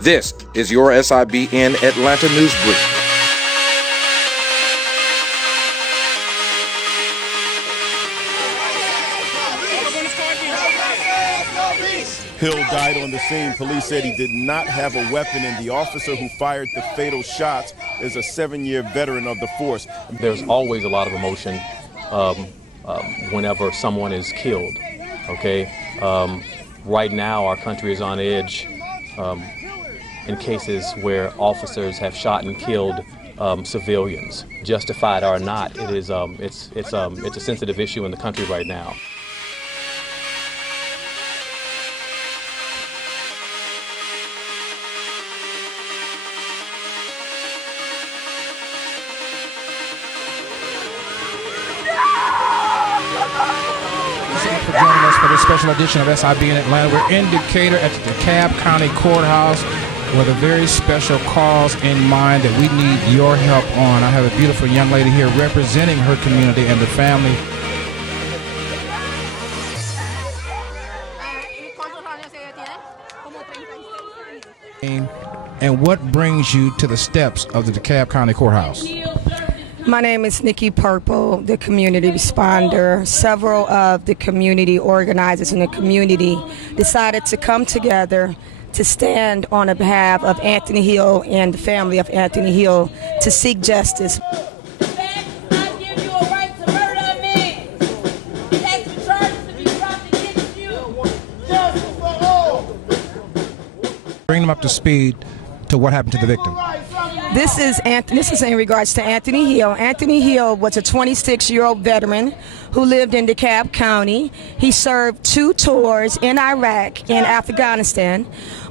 This is your SIBN Atlanta News Brief. Hill died on the scene. Police said he did not have a weapon, and the officer who fired the fatal shots is a 7-year veteran of the force. There's always a lot of emotion whenever someone is killed, okay? Right now, our country is on edge in cases where officers have shot and killed civilians. Justified or not, it is it's a sensitive issue in the country right now. For joining us for this special edition of SIBN Atlanta. We're in Decatur at the DeKalb County Courthouse with a very special cause in mind that we need your help on. I have a beautiful young lady here representing her community and the family. And what brings you to the steps of the DeKalb County Courthouse? My name is Nicky, the community responder. Several of the community organizers in the community decided to come together to stand on the behalf of Anthony Hill and the family of Anthony Hill to seek justice. Bring them up to speed to what happened to the victim. This is in regards to Anthony Hill. Anthony Hill was a 26-year-old veteran who lived in DeKalb County. He served 2 tours in Iraq and Afghanistan,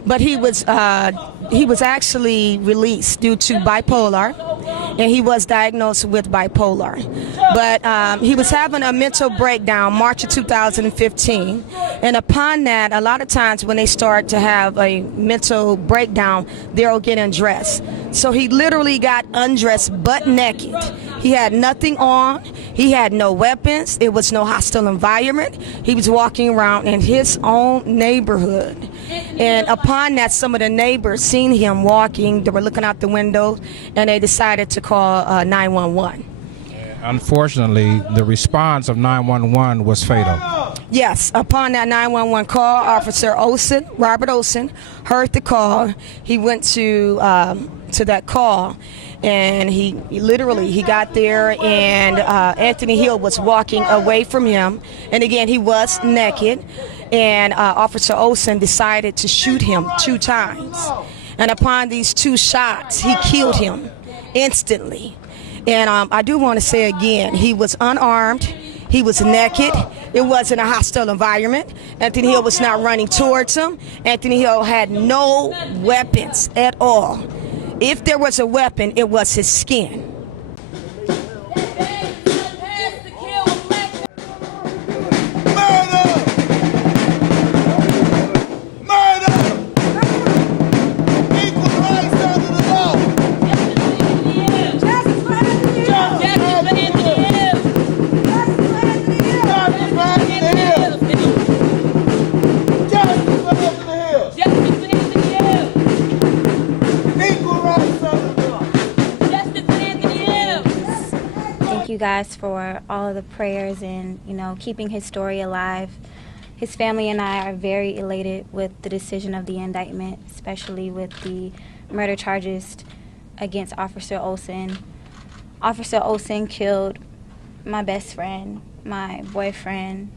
but he was actually released due to bipolar, and he was diagnosed with bipolar. But he was having a mental breakdown March of 2015, and upon that, a lot of times when they start to have a mental breakdown, they'll get undressed. So he literally got undressed butt naked. He had nothing on. He had no weapons. It was no hostile environment. He was walking around in his own neighborhood. And upon that, some of the neighbors seen him walking. They were looking out the window, and they decided to call 911. Unfortunately, the response of 911 was fatal. Yes, upon that 911 call, Officer Robert Olson, heard the call. He went to that call, and he got there, and Anthony Hill was walking away from him, and again he was naked, and Officer Olson decided to shoot him 2 times, and upon these 2 shots he killed him instantly. And I do want to say again, he was unarmed, he was naked, it wasn't a hostile environment. Anthony Hill was not running towards him. Anthony Hill had no weapons at all. If there was a weapon, it was his skin. Thank you guys for all of the prayers and, keeping his story alive. His family and I are very elated with the decision of the indictment, especially with the murder charges against Officer Olson. Officer Olson killed my best friend, my boyfriend,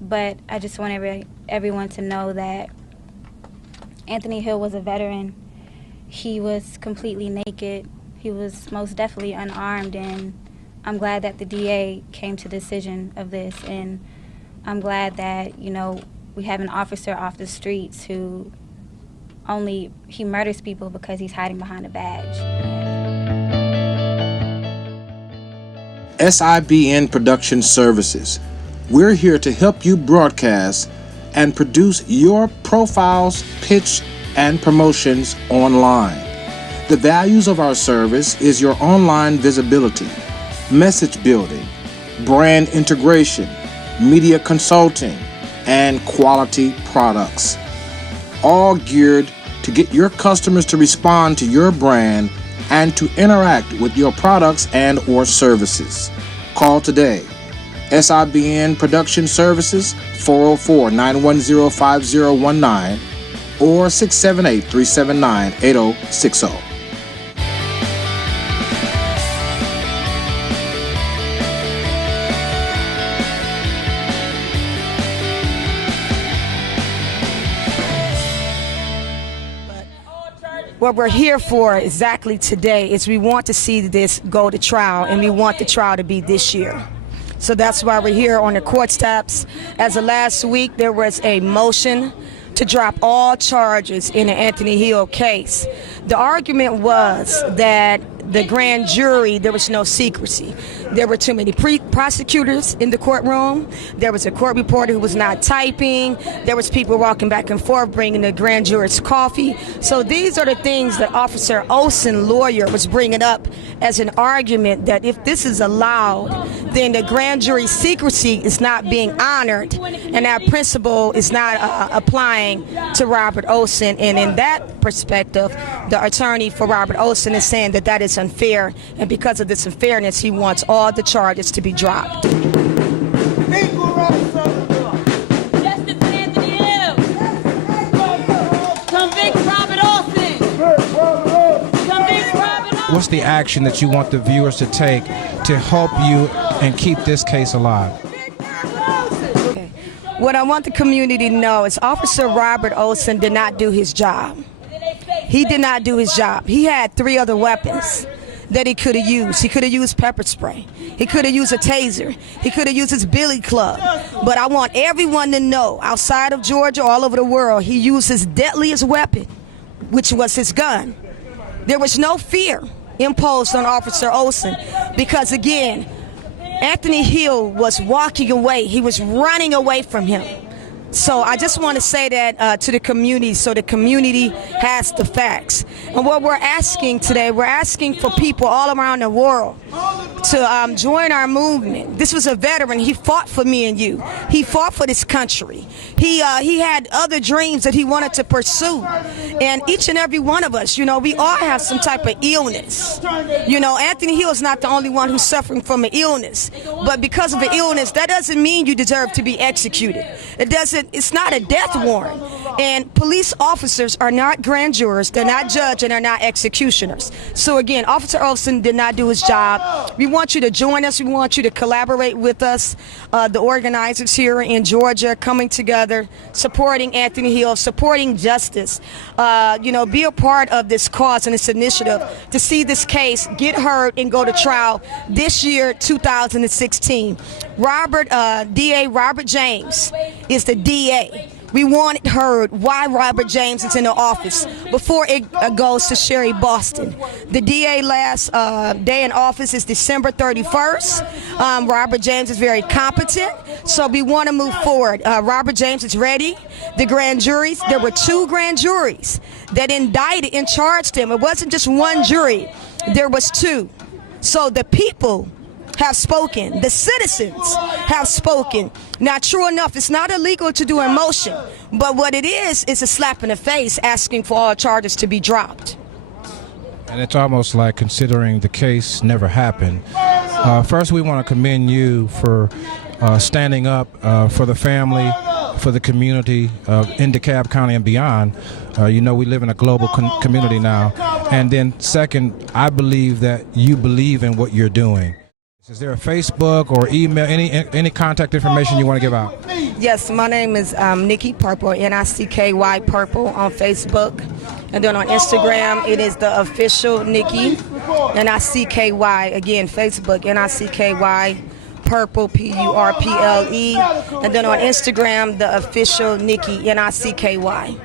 but I just want everyone to know that Anthony Hill was a veteran. He was completely naked. He was most definitely unarmed, and I'm glad that the DA came to the decision of this, and I'm glad that, we have an officer off the streets who he murders people because he's hiding behind a badge. SIBN Production Services. We're here to help you broadcast and produce your profiles, pitch, and promotions online. The values of our service is your online visibility, message building, brand integration, media consulting, and quality products, all geared to get your customers to respond to your brand and to interact with your products and or services. Call today. SIBN Production Services, 404-910-5019 or 678-379-8060. What we're here for exactly today is we want to see this go to trial, and we want the trial to be this year. So that's why we're here on the court steps. As of last week, there was a motion to drop all charges in the Anthony Hill case. The argument was that the grand jury, there was no secrecy. There were too many prosecutors in the courtroom. There was a court reporter who was not typing. There was people walking back and forth bringing the grand jurors coffee. So these are the things that Officer Olson, lawyer, was bringing up as an argument that if this is allowed, then the grand jury secrecy is not being honored, and that principle is not applying to Robert Olson. And in that perspective, the attorney for Robert Olson is saying that that is unfair, and because of this unfairness, he wants all the charges to be dropped. Justice Anthony Hill. Convict Robert Olson. Convict Robert Olson. What's the action that you want the viewers to take to help you and keep this case alive? Okay. What I want the community to know is Officer Robert Olson did not do his job. He did not do his job. He had 3 other weapons that he could have used. He could have used pepper spray. He could have used a taser. He could have used his billy club. But I want everyone to know, outside of Georgia, all over the world, he used his deadliest weapon, which was his gun. There was no fear imposed on Officer Olson because, again, Anthony Hill was walking away. He was running away from him. So I just want to say that to the community, so the community has the facts. And what we're asking today, we're asking for people all around the world to join our movement. This was a veteran. He fought for me and you. He fought for this country. He had other dreams that he wanted to pursue. And each and every one of us, you know, we all have some type of illness. You know, Anthony Hill is not the only one who's suffering from an illness. But because of an illness, that doesn't mean you deserve to be executed. It's not a death warrant. And police officers are not grand jurors, they're not judges, and they're not executioners. So again, Officer Olson did not do his job. We want you to join us. We want you to collaborate with us, the organizers here in Georgia, coming together, supporting Anthony Hill, supporting justice. You know, be a part of this cause and this initiative to see this case get heard and go to trial this year, 2016. DA Robert James is the DA. We want it heard why Robert James is in the office before it goes to Sherry Boston. The DA last day in office is December 31st. Robert James is very competent, so we want to move forward. Robert James is ready. The grand juries, there were 2 grand juries that indicted and charged him. It wasn't just one jury, there was 2. So the people have spoken. The citizens have spoken. Now, true enough, it's not illegal to do a motion, but what it is a slap in the face asking for all charges to be dropped. And it's almost like considering the case never happened. First, we want to commend you for standing up for the family, for the community in DeKalb County and beyond. You know, we live in a global community now. And then second, I believe that you believe in what you're doing. Is there a Facebook or email, any contact information you want to give out? Yes, my name is Nicky Purple, Nicky Purple on Facebook. And then on Instagram, it is the official Nicky, Nicky, again, Facebook, Nicky Purple, Purple. And then on Instagram, the official Nicky, Nicky.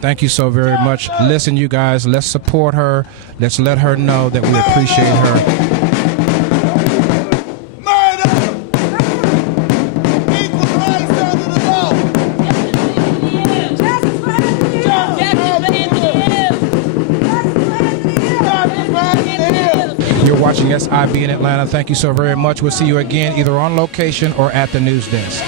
Thank you so very much. Listen, you guys, let's support her. Let's let her know that we appreciate her. Watching SIBN Atlanta. Thank you so very much. We'll see you again either on location or at the news desk.